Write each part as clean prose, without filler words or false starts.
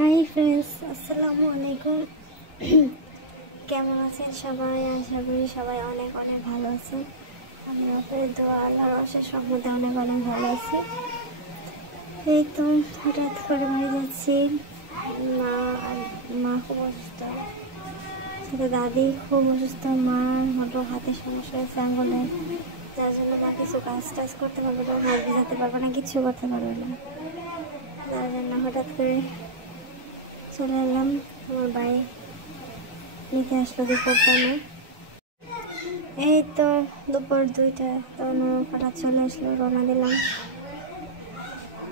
Hi friends, আসসালামু আলাইকুম। কেমন আছেন সবাই? আশা করি সবাই অনেক অনেক ভালো আছেন। আমি আপনাদের দোয়া আল্লাহর অশেষ রহমতে অনেক অনেক ভালো আছি। এই তো হঠাৎ করে বাড়ি যাচ্ছি। মা খুব অসুস্থ, সাথে দাদি খুব অসুস্থ। মার হলো হাতে সমস্যা হয়েছে, আঙুলে, যার জন্য মা কিছু কাজ টাজ করতে পারবে না, হাত ভিজাতে পারবে না, কিচ্ছু করতে পারবে না। যার জন্য হঠাৎ করে চলে এলাম। আমার ভাই নিতে আসলো দুপুর টাইমে। এই তো দুপুর 2টা তখন হঠাৎ চলে আসলো, রওনা দিলাম।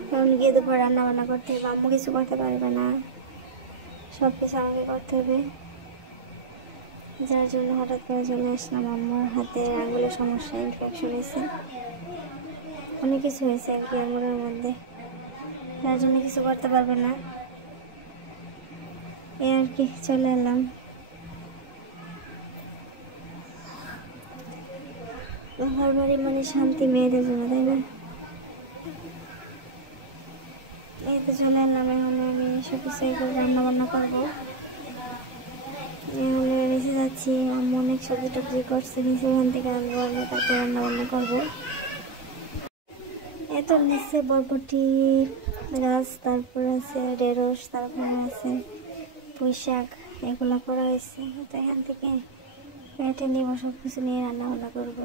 তখন গিয়ে দুপুর রান্না বান্না করতে হবে, আম্মু কিছু করতে পারবে না, সব কিছু আমাকে করতে হবে। যার জন্য হঠাৎ করে চলে আসলাম। আম্মুর হাতে আঙুলের সমস্যা, ইনফেকশন হয়েছে, অনেক কিছু হয়েছে আর কি আঙুলের মধ্যে, যার জন্য কিছু করতে পারবে না। এই আর কি চলে এলাম। ঘর বাড়ি মানে শান্তি মেয়েদের জন্য, তাই না? এই তো চলে এলাম। এখন আমি সব কিছু রান্না বান্না করবো। নিচে যাচ্ছি, আম্মু অনেক সবজি টবজি করছে, নিচে ওখান থেকে আনবো, আমি তারপর রান্না বান্না করবো। এত নিচে বরবটি গাছ, তারপর আছে ঢেঁড়স, তারপরে আছে পুঁই শাক, এগুলো করা হয়েছে। তো এখান থেকে কেটে নিব, সব কিছু নিয়ে রান্না বান্না করবো।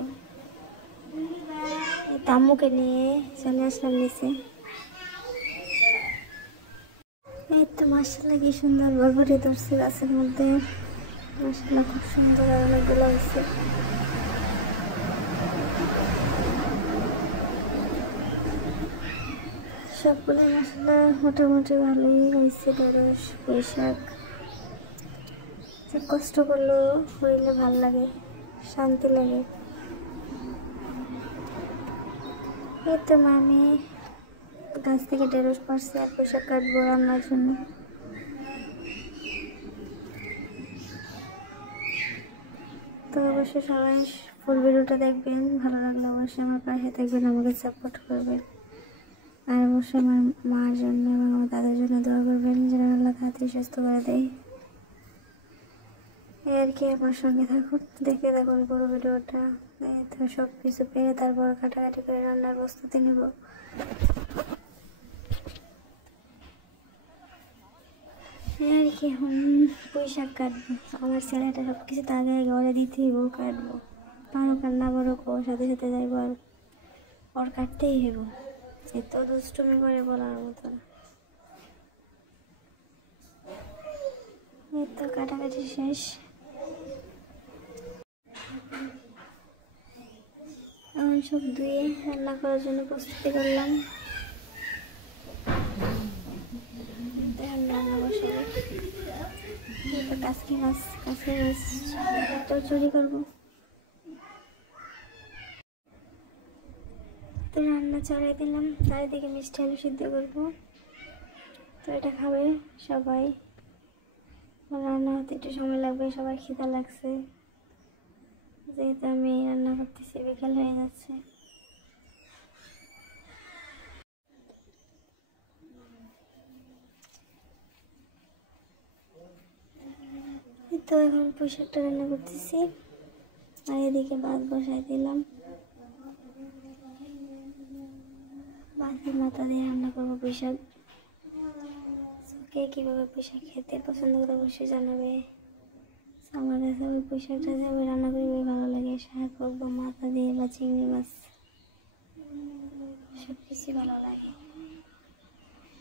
আম্মুকে নিয়ে চলে আসলাম নিচে। এই তো মাশাআল্লাহ কি সুন্দর বরবটি ধরছে গাছের মধ্যে, মাশাআল্লাহ খুব সুন্দর, আর অনেকগুলো হয়েছে। সবগুলো মাশাআল্লাহ মোটামুটি ভালোই হয়েছে। ঢেঁড়স, পুঁই শাক, কষ্ট করলেও হইলে ভাল লাগে, শান্তি লাগে। এই তো আমি গাছ থেকে ঢেঁড়স পারছি, আর পুঁই শাক কাটবো রান্নার জন্য। তো অবশ্যই সবাই ফুল ভিডিওটা দেখবেন, ভালো লাগলে অবশ্যই আমার পাশে থাকবেন, আমাকে সাপোর্ট করবেন। আর অবশ্যই আমার মার জন্য এবং আমার দাদার জন্য দোয়া করবেন, যেন আল্লাহ তাড়াতাড়ি সুস্থ করে দেয়। এই আর কি, আমার সঙ্গে থাকুন, দেখে দেখুন পুরো ভিডিওটা। তো সব কিছু পেরে তারপর কাটাকাটি করে রান্নার প্রস্তুতি নেব। এই আর কি, এখন পুঁই শাক কাটবো। আমার ছেলেটা সব কিছু তো আগে ঘরে দিতেই, ও কাটবো, পারো কার না পারো, ওর সাথে সাথে যাইবো, আর ওর কাটতেই হইব। এত দুষ্টুমি করে বলার মতো না। এই তো কাটাকাটি শেষ। এখন সব ধুয়ে রান্না করার জন্য প্রস্তুতি করলাম। রান্না বসাবো। কাসকি মাছ চুরি করবো। তো রান্না চড়াই দিলাম, চারিদিকে মিষ্টি আলু সিদ্ধ করবো। তো এটা খাবে সবাই। রান্না হতে একটু সময় লাগবে, সবার খিদা লাগছে, যেহেতু আমি রান্না করতেছি, বিকেল হয়ে যাচ্ছে। তো এখন পুঁই শাকটা রান্না করতেছি, আর এদিকে ভাত বসাই দিলাম। মাছের মাথা দিয়ে রান্না করবো পুঁই শাক। কে কীভাবে পুঁই শাক খেতে পছন্দ করে অবশ্যই জানাবে। আমার কাছে ওই পুঁই শাকটা যেভাবে রান্না করি ভালো লাগে, শাক হোক বা মাথা দিয়ে বা চিংড়ি মাছ, সব কিছুই ভালো লাগে।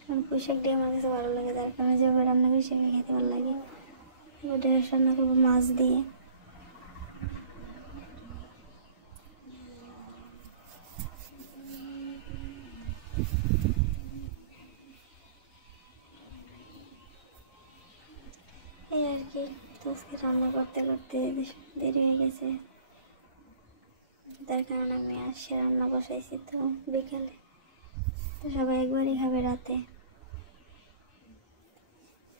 কারণ পুঁই শাক দিয়ে আমার কাছে ভালো লাগে, যার কারণে যেভাবে রান্না করি সেভাবে খেতে ভালো লাগে। ঢেঁড়স রান্না করবো মাছ দিয়ে। এই আর কি, তো আজকে রান্না করতে করতে দেরি হয়ে গেছে, তার কারণে আমি আসে রান্না বসাইছি। তো বিকালে তো সবাই একবারই খাবে রাতে,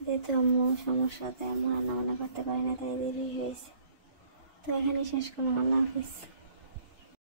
যেহেতু আম্মু সমস্যাতে আম্মু রান্না বান্না করতে পারি না, তাই দেরি হয়েছে। তো এখানে শেষ করলাম, আল্লাহ হাফিজ।